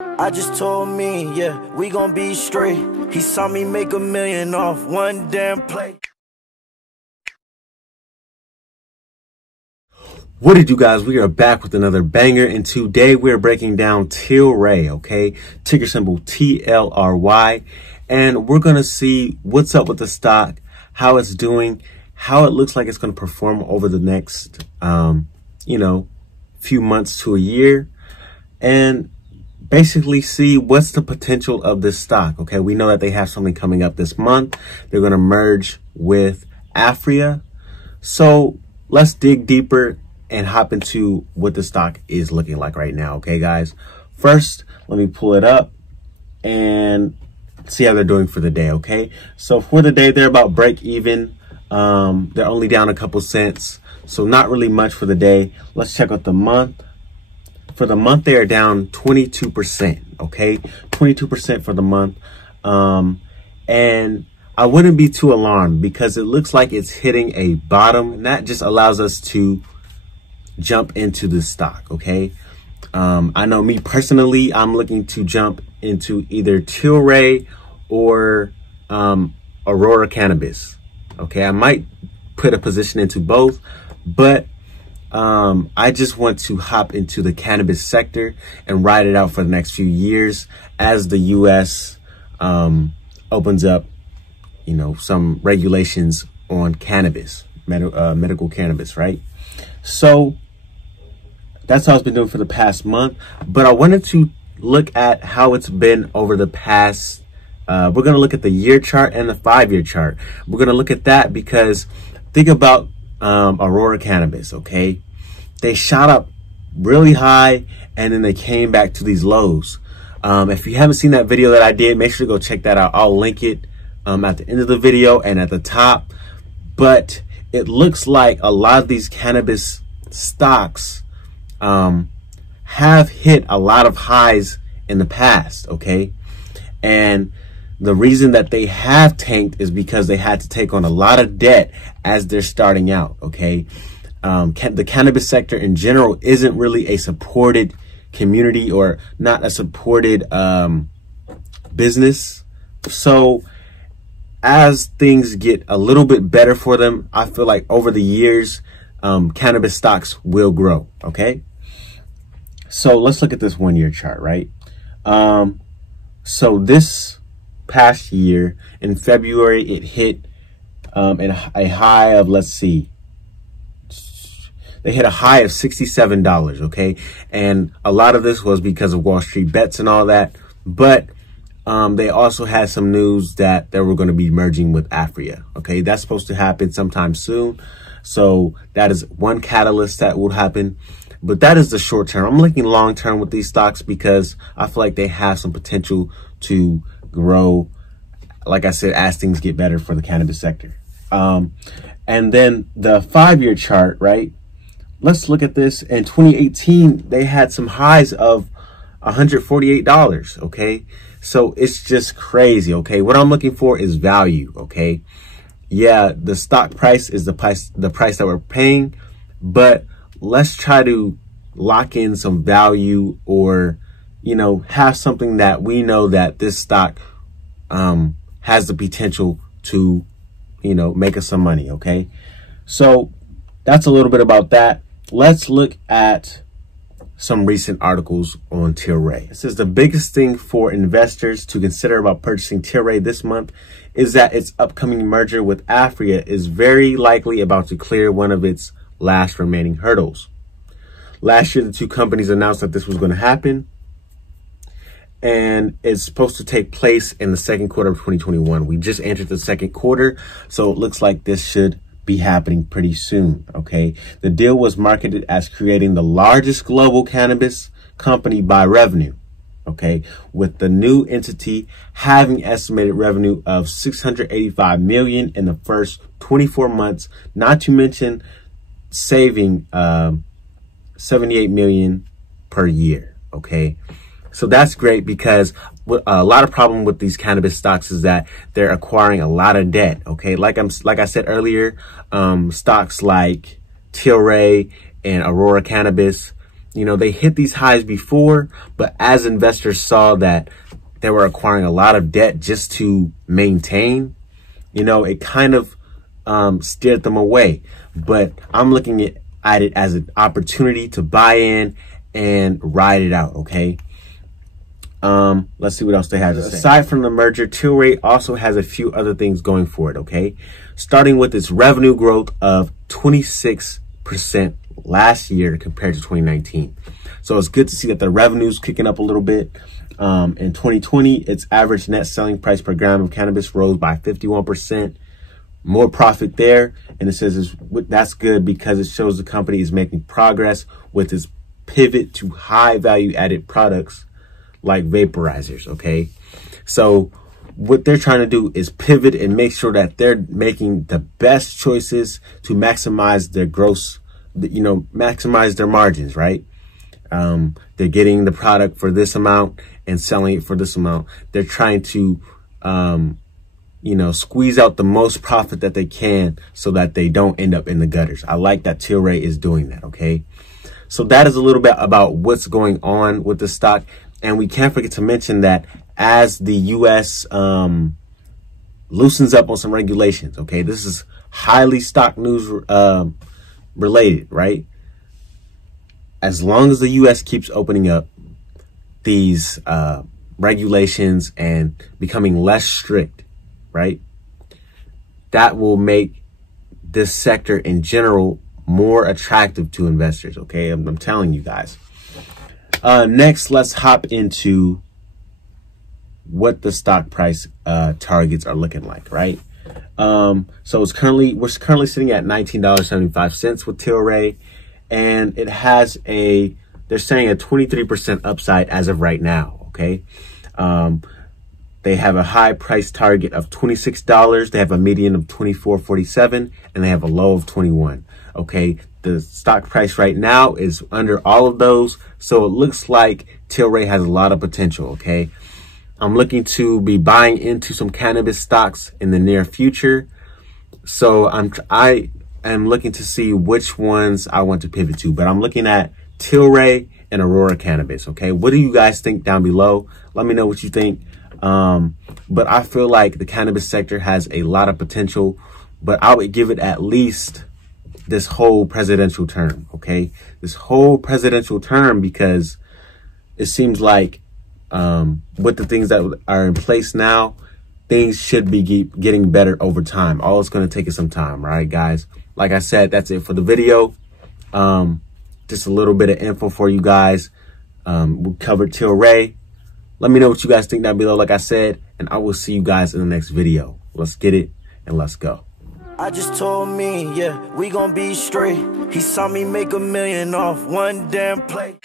I just told me, yeah, we gon' be straight. He saw me make $1 million off one damn play. What did you guys? We are back with another banger, and today we're breaking down Tilray, okay? Ticker symbol TLRY, and we're gonna see what's up with the stock, how it's doing, how it looks like it's gonna perform over the next, few months to a year, and basically see what's the potential of this stock, okay? We know that they have something coming up this month. They're gonna merge with Afria, so let's dig deeper and hop into what the stock is looking like right now, okay, guys? First, let me pull it up and see how they're doing for the day, okay? So for the day, they're about break even. They're only down a couple cents, so not really much for the day. Let's check out the month. For the month, they are down 22%, okay? 22% for the month. And I wouldn't be too alarmed because it looks like it's hitting a bottom, and that just allows us to jump into the stock, okay? I know me personally, I'm looking to jump into either Tilray or Aurora Cannabis, okay? I might put a position into both, but I just want to hop into the cannabis sector and ride it out for the next few years as the U.S. Opens up, some regulations on cannabis, medical cannabis, right? So that's how it's been doing for the past month. But I wanted to look at how it's been over the past, we're going to look at the year chart and the 5-year chart. We're going to look at that because think about Aurora Cannabis, okay? They shot up really high and then they came back to these lows. If you haven't seen that video that I did, make sure to go check that out. I'll link it at the end of the video and at the top. But it looks like a lot of these cannabis stocks have hit a lot of highs in the past, okay? And the reason that they have tanked is because they had to take on a lot of debt as they're starting out, okay? The cannabis sector in general isn't really a supported community or not a supported business. So as things get a little bit better for them, I feel like over the years, cannabis stocks will grow, okay? So let's look at this 1-year chart, right? So this past year in February, it hit a high of, let's see, they hit a high of $67, okay? And a lot of this was because of Wall Street bets and all that, but they also had some news that they were going to be merging with Afria, okay? That's supposed to happen sometime soon. So that is one catalyst that will happen, but that is the short term. I'm looking long term with these stocks because I feel like they have some potential to grow, like I said, as things get better for the cannabis sector. And then the 5-year chart, right? Let's look at this. In 2018, they had some highs of $148, okay? So it's just crazy, okay? What I'm looking for is value, okay? Yeah, the stock price is the price that we're paying, but let's try to lock in some value or, have something that we know that this stock has the potential to, make us some money, okay? So that's a little bit about that. Let's look at some recent articles on Tilray. It says the biggest thing for investors to consider about purchasing Tilray this month is that its upcoming merger with Afria is very likely about to clear one of its last remaining hurdles. Last year, the two companies announced that this was going to happen, and it's supposed to take place in the second quarter of 2021. We just entered the second quarter, so it looks like this should be happening pretty soon, okay? The deal was marketed as creating the largest global cannabis company by revenue, okay? With the new entity having estimated revenue of $685 million in the first 24 months, not to mention saving $78 million per year, okay? So that's great because a lot of problem with these cannabis stocks is that they're acquiring a lot of debt. Okay, like I said earlier, stocks like Tilray and Aurora Cannabis, You know, they hit these highs before, but as investors saw that they were acquiring a lot of debt just to maintain, you know, it kind of steered them away. But I'm looking at it as an opportunity to buy in and ride it out, okay? Let's see what else they have to say. Aside from the merger, Tilray also has a few other things going for it, okay? Starting with its revenue growth of 26% last year compared to 2019. So it's good to see that the revenue's kicking up a little bit. In 2020, its average net selling price per gram of cannabis rose by 51%. More profit there. And it says that's good because it shows the company is making progress with its pivot to high value added products like vaporizers, okay? So what they're trying to do is pivot and make sure that they're making the best choices to maximize their gross, you know, maximize their margins, right? They're getting the product for this amount and selling it for this amount. They're trying to, you know, squeeze out the most profit that they can so that they don't end up in the gutters. I like that Tilray is doing that, okay? So that is a little bit about what's going on with the stock. And we can't forget to mention that as the U.S. Loosens up on some regulations, okay? This is highly stock news related, right? As long as the U.S. keeps opening up these regulations and becoming less strict, right? That will make this sector in general more attractive to investors, okay? I'm telling you guys. Next, let's hop into what the stock price targets are looking like, right? So we're currently sitting at $19.75 with Tilray, and it has they're saying a 23% upside as of right now, okay? They have a high price target of $26. They have a median of $24.47, and they have a low of $21. Okay, the stock price right now is under all of those, so it looks like Tilray has a lot of potential. Okay, I'm looking to be buying into some cannabis stocks in the near future, so I am looking to see which ones I want to pivot to. But I'm looking at Tilray and Aurora Cannabis. Okay, what do you guys think down below? Let me know what you think. But I feel like the cannabis sector has a lot of potential, but I would give it at least this whole presidential term, okay? This whole presidential term, because it seems like with the things that are in place now, things should be getting better over time. All it's going to take is some time, right, guys? Like I said, that's it for the video. Just a little bit of info for you guys. We covered Tilray. Let me know what you guys think down below, like I said, and I will see you guys in the next video. Let's get it and let's go. I just told me, yeah, we gon' be straight. He saw me make $1 million off one damn play.